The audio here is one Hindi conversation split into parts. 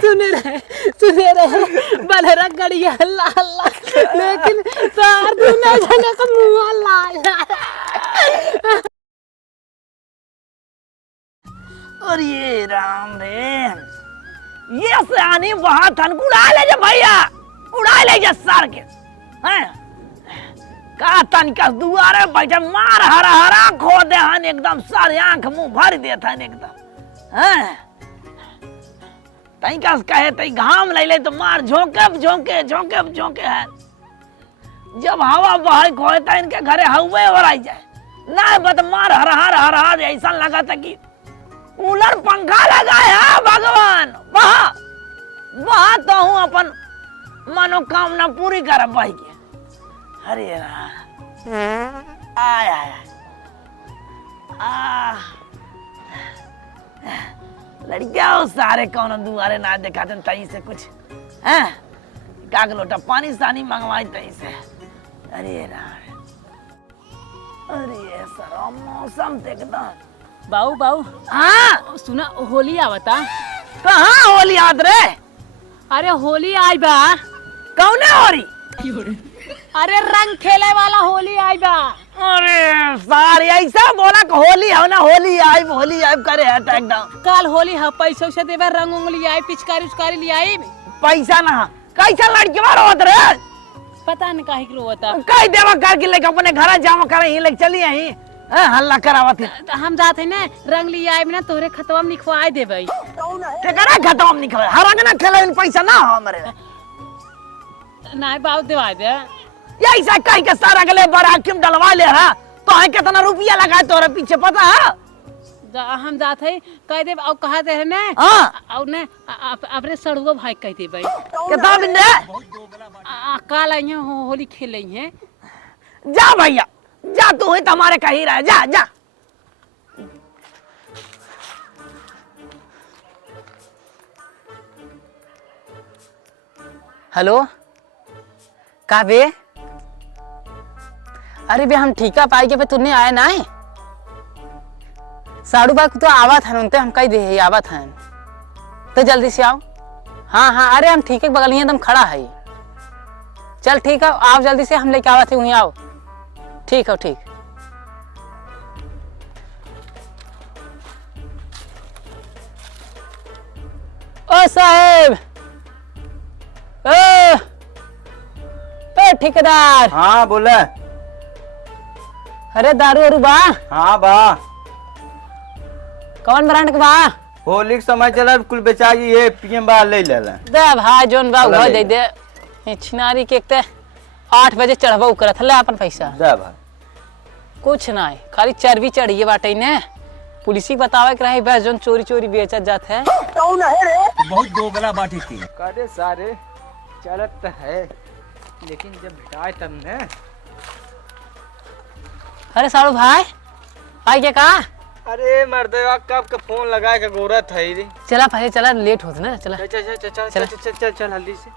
सुने रहे बलरा गड़िया लाल लेकिन सार दूल्हा जाने का मुंह लाल। और ये राम रे ये सियानी बहुत हन उड़ा ले जा भैया, उड़ा ले जा सर के हैं का तनिका दुआरे बैठे मार हरा हरा खो दे हन एकदम सारे आंख मुंह भर देत हन एकदम हैं तनिका कहे तई घाम ले तो मार झोंके है जब हवा बहे खोता इनके घरे हवे हो रही जाए ना बत मार हरा ऐसा लगा था कि कूलर पंखा लगाया भगवान वहां तो हूँ अपन मनोकामना पूरी कर भाई के। अरे लड़किया सारे कौन दुआरे ना देखा तई से कुछ हैं का लोटा पानी सानी मंगवाई तई से। अरे अरे सर मौसम एकदम बाऊ बाऊ हाँ सुना होली आवता। कहाँ होली याद रे? अरे होली आई बा। कौन है होली? अरे रंग खेले वाला होली आई बा। अरे सारी ऐसा बोला कि होली है ना होली आई करे है एकदम। कल होली है पैसा उसे देवे रंग उंगली आई पिचकारी उचकारी ले आई। पैसा ना कैसा लड़की मारो होत रे? पता नहीं काहे रो होता। कई देवा करके लेके अपने घर जामा करे ही लेके चली आई हल्ला करावत है। हम जाते ना रंग ले आई ना तोरे खतवा में लिखवाई देबई। के करा खतवा में निकले हरंग ना खेले पैसा ना हो हमरे नहीं बाऊ देवा दे या ऐसा कहीं के सारा गले बड़ा क्यों डलवा ले रहा तो है कितना रुपया लगा तोरे पीछे पता है? हम जाते कह दे और कहा दे ना और ने अपने सड़ुआ भाई कह दे भाई कितना बिंदे काल आई होली खेल रही है। जा भैया जा तू ही तुम्हारे कहीं रहा जा जा। हेलो का बे? अरे बे हम ठीका पाई के पे तुमने आया ना है साड़ू बाग तो आवत है उनते हम कही दे आवत हैं तो जल्दी से आओ। हाँ अरे हम ठीक है बगल ही एकदम खड़ा है। चल ठीक है आओ जल्दी से हम लेके आवत है वहीं आओ। ठीक है ठीक। ओ साहेब ओ ठेकेदार। हाँ बोले। अरे दारू वारू बा? हाँ बा। कौन ब्रांड के बा? होली के समय चला कुल बेचा ये पीएम बा ले ले दे भाई जोन बा वो दे दे छिनारी के एकते 8 बजे चढ़बो करत ले अपन पैसा दे भाई। कुछ ना है खाली चर्बी चढ़िए बाटे ने पुलिस की बतावे के रहे बस जोन चोरी बेचत जात है। कौन है रे? बहुत दोगला बाटी थी करे सारे चलत है लेकिन जब भेटाए तब ने। अरे साड़ू भाई आई क्या कहा? अरे मर्दवा कब का फोन लगा के गोरत है रे। चला पहले चला लेट होत ना चला चल हल्दी से।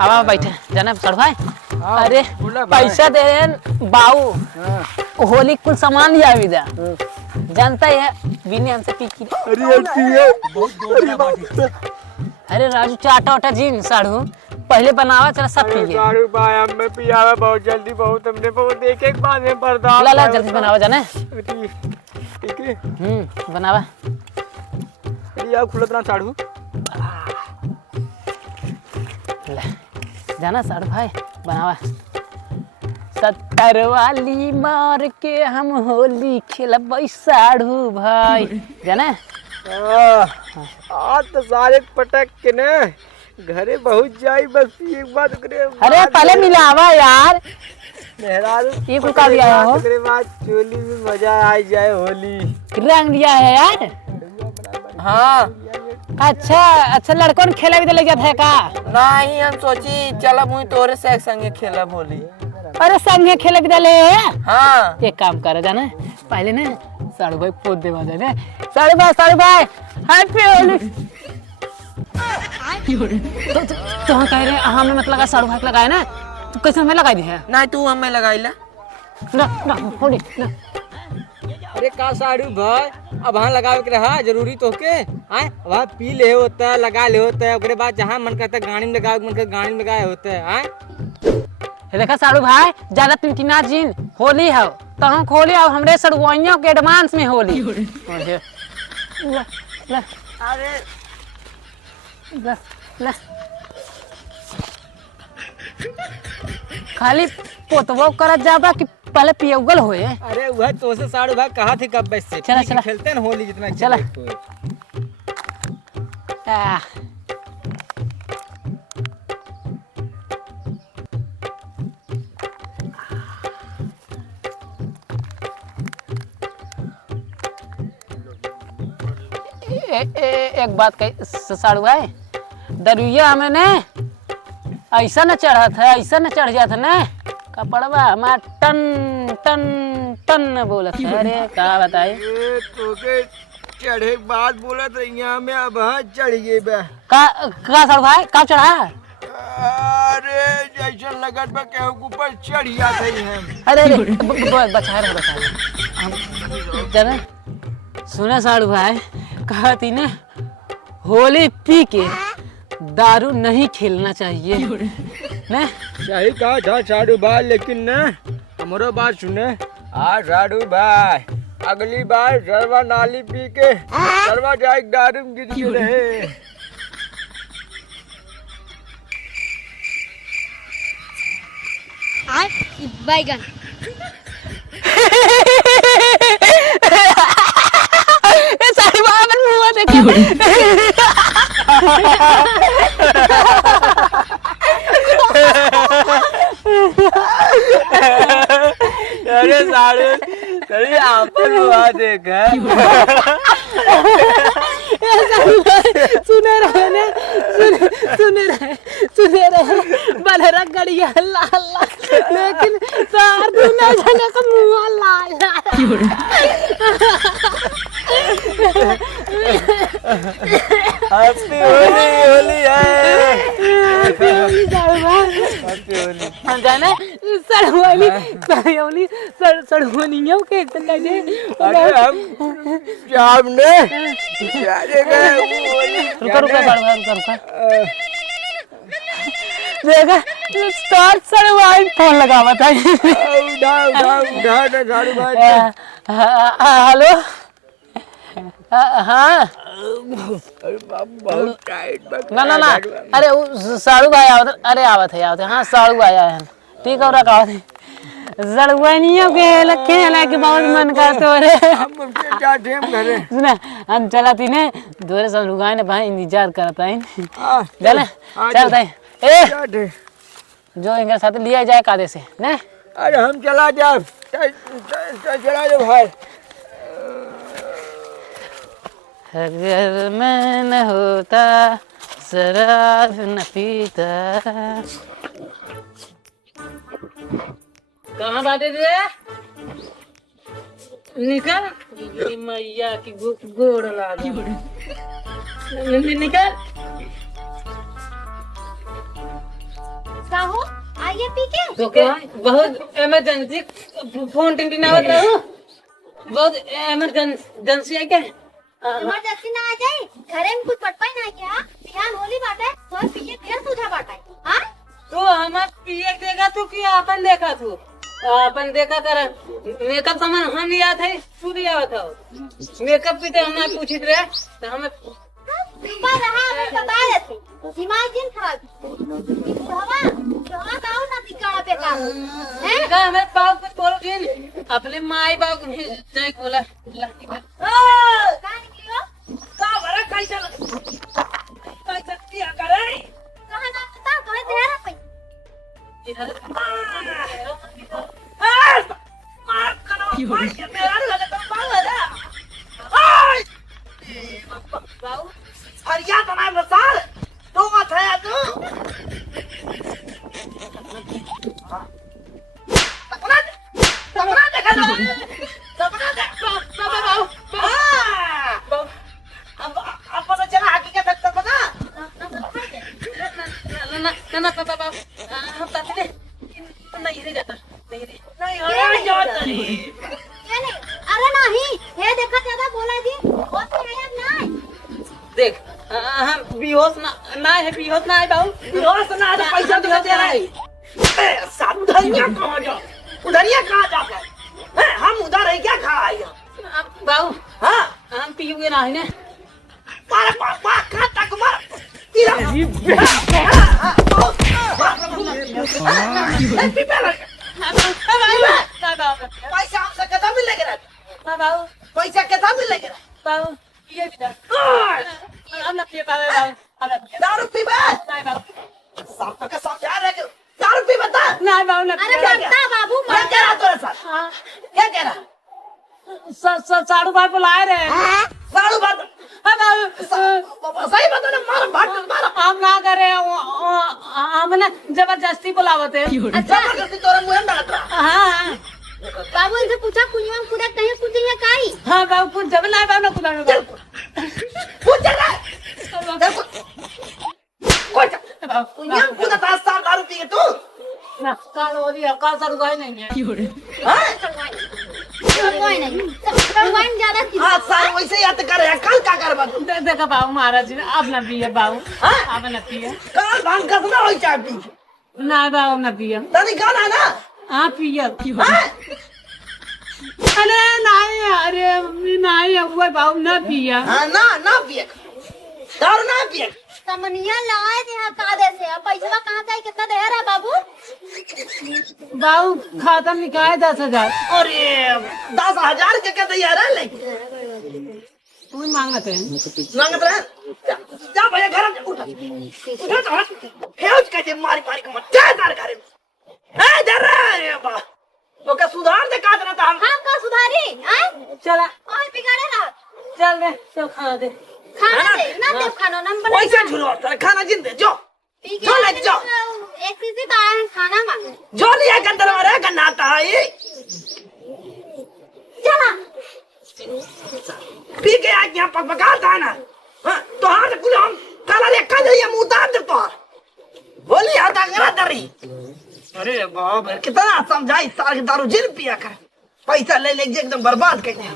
आवा बैठे जाना साड़ू भाई। अरे पैसा दे रहे बाऊ होली कुल सामान लिया विदा जानता है बिने हमसे पी की। बहुत दोगला बाटी थी। अरे राजू चाटा वाटा जी साड़ू पहले बनावा चला सब पी गए। साड़ू भाई हम में पियावा बहुत जल्दी बहुत हमने बहुत एक बाद में बर्दाश्त। ला जल्दी बनावा जाने। ठीक है बनावा। अरे यार खुलत ना साड़ू। जाना साड़ू भाई बनावा। 70 वाली मार के हम होली खेलब साड़ू भाई जाना। आज तो सारे पटक के न घरे बहुत जाई बस एक बात करे। अरे पहले मिलावा यार मेहरारू ये को का दिया हो ओकरे बाद चोली में मजा आ जाए होली। रंग दिया है यार। हाँ अच्छा लड़कों ने खेला भी तो लग जाता है का? नहीं हम सोची चलब हुई तोरे से संगे खेलब होली। अरे संगे खेले भी डाले। हाँ एक काम करो जाना पहले ना साड़ू भाई पोत देवा जाने। साड़ू भाई हैप्पी होली। तो हम कह रहे हमें मत लगा साड़ू भाई लगाए ना तो कैसे हमें लगा दी है? नहीं तू हमें लगाई ला ना होली ना अरे का साड़ू भाई अब हाँ लगावे के रहा जरूरी तो के आए वहाँ पी ले होता है लगा ले होता है ओकरे बाद जहाँ मन करता है गाड़ी में लगावे मन करता गाड़ी में लगाए होता है आए देखा साड़ू भाई ज्यादा तिनकिना जीन होली है तो हम खोली और हमरे सड़ुआइयों के एडवांस में होली ले, ले, अरे ले, ले। खाली पोतवो करत जाबा कि पहले पियौगल होए। अरे वह तो से साड़ू भाई कहा थे कब से चला, चला। खेलते हैं होली जितना चला। खेले तो। आ, एक बात कही साड़ू भाई दरुइया हमें ने ऐसा न चढ़ा था ऐसा न चढ़ जाता ना कपड़वा हमारा टन टन टन न बोला था। अरे क्या बताए तो के चढ़े बात बोला तो यहाँ में अब हाँ चढ़ गए बे। का साड़ू भाई का चढ़ा। अरे जैसा लगत बा के ऊपर चढ़ जाते हैं। अरे बचा रहे जाने सुना साड़ू भाई कहती ने होली पी के दारू नहीं खेलना चाहिए ने सही कहा था साड़ू भाई लेकिन न हमारो बात सुने हाँ साड़ू भाई अगली बार सरवा नाली पी के सरवा जाए दारू में गिर के रहे। बैगन साड़ू भाई अपन मुंह देखा अरे साड़ू चलिए आपन हुआ देखा सुने रहे ने सुने रहे बलरा गड़िया लाल लेकिन सार दुनिया जाने का मुंह लाल हैप्पी होली होली हम जाने सड़वाली सड़वाली सड़वानियों के इतना दे अरे हम सामने जाने गए होली रुका देखा स्टार्ट सड़वाई फोन लगावा था। उठा ना साड़ू भाई हेलो हाँ बहुत टाइट ना अरे साड़ू भाई आवत अरे आवत है हाँ साड़ू आया है ठीक है रखा है सड़ुआनियों के खेला के बहुत मन करते हो रे सुना हम चलाती ने दोरे सब लुगाए ने भाई इंतजार करता है चले चलते ए जो इनके साथ लिया जाए कादे से ने अरे हम चला जाओ चला जाओ भाई अगर मैं न होता शराब न पीता। कहाँ बाटे रे निकल मैया की गोड़ लागी निकल साहू आइए पी के तो क्या बहुत इमरजेंसी फोन टिंटिनावत रहो बहुत इमरजेंसी है क्या इमरजेंसी ना आ जाए घरे में कुछ पटपाई ना क्या बिहान होली बाटे तो पी के फिर तुझा बाटे हां तू हमें पिए देगा तू कि अपन देखा तू अपन देखा कर मेकअप सामान हम लिया थे तू लिया था मेकअप भी तो हमें पूछित रहे तो हमें पर रहा मैं बता देती दिमाग दिन खराब हवा जहां गाँव ना दिखा पे का है का हमें बाप कुछ बोलो दिन अपने माई बाप को नहीं बोला कहां निकलियो का बड़ा कैसा किया करे कहां ना पता तो तेरा पे इधर मार करो भाई मेरा लगे तो पागल है हाय बाबू हरिया तो मैं बसार तो मत है तू सपना देखा सपना देख बाबू अब पता चला हकीकत है पता ना बाबू हम ताते नहीं रे जाता नहीं रे नहीं जाता ये नहीं अरे नहीं हे देखा ज्यादा बोला जी बहुत है नहीं देख हम बेहोश ना है बेहोश ना है बाबू बेहोश ना है तो पैसा तो दे रहा है साथ उधरिया कहाँ जा उधरिया कहाँ जाता है हम उधर है क्या खा आए बाबू हाँ हम पियोगे ना है ना मारा पापा कहाँ तक मार तेरा पैसा हमसे कितना मिलेगा बाबू पैसा कितना मिलेगा बाबू ये भी हम ना पिए पावे बाबू दारू पीबे नहीं बाबू सब का सब जा रहे दारू पी बता नहीं बाबू ना अरे बनता बाबू क्या कह रहा तेरे साथ हाँ क्या कह रहा साड़ू भाई बुलाए रहे साड़ू बात हाँ बाबू सही बता ना मार भाग मार हम ना करे हम ना जबरदस्ती बुलावते जबरदस्ती तोरा मुंह में डाल रहा हाँ बाबू इनसे पूछा कुनिया में खुदा कहीं कुछ है काई हाँ बाबू कुछ जब ना बाबू ना कुछ ना पूछ रहा है देखो कोई कुनिया में खुदा 10 साल दारू पी के तू ना काल हो दिया काल साड़ू भाई नहीं है कोई नहीं कोई ज्यादा हाँ साल वैसे याद करे कल क्या कर बात देखा बाबू महाराज जी अब ना पिए बाबू हाँ? अब ना पिए कल भांग कसना हो चाय पी ना बाबू ना पिए तनी गाना है ना हाँ पिए हाँ? अरे नहीं अरे नहीं हुआ बाबू ना पिए हाँ ना पिए दारू ना पिए समनिया लाए थे कादे से अब पैसा कहाँ से कितना दे रहा बाबू बाबू खाता निकाले 10,000 अरे 10,000 के तैयार है लेकिन तुम मांगते हैं मांगत रहे जा भैया घर में उठा फेउज के मारी के मत जा तार घर में ए डर रे बा तो का सुधार दे का था हम हम का सुधारी हैं चला और बिगाड़े ना चल रे चल खाना दे खाना दे ना दे खाना ना बना पैसा झुलो तेरा खाना जिन दे जो जो ले जाओ एक चीज तो आया है खाना मांगे जो लिया गंदर मारे गन्नाता है चला पी के आज यहाँ पकपकाता है ना हाँ, तो हाथ कुल हम काला रे कल ये मुंह उतार दे तो बोली हाथ गरा दरी अरे बाप रे कितना समझाई साल के दारू जिन पिया कर पैसा ले ले एकदम बर्बाद कर दिया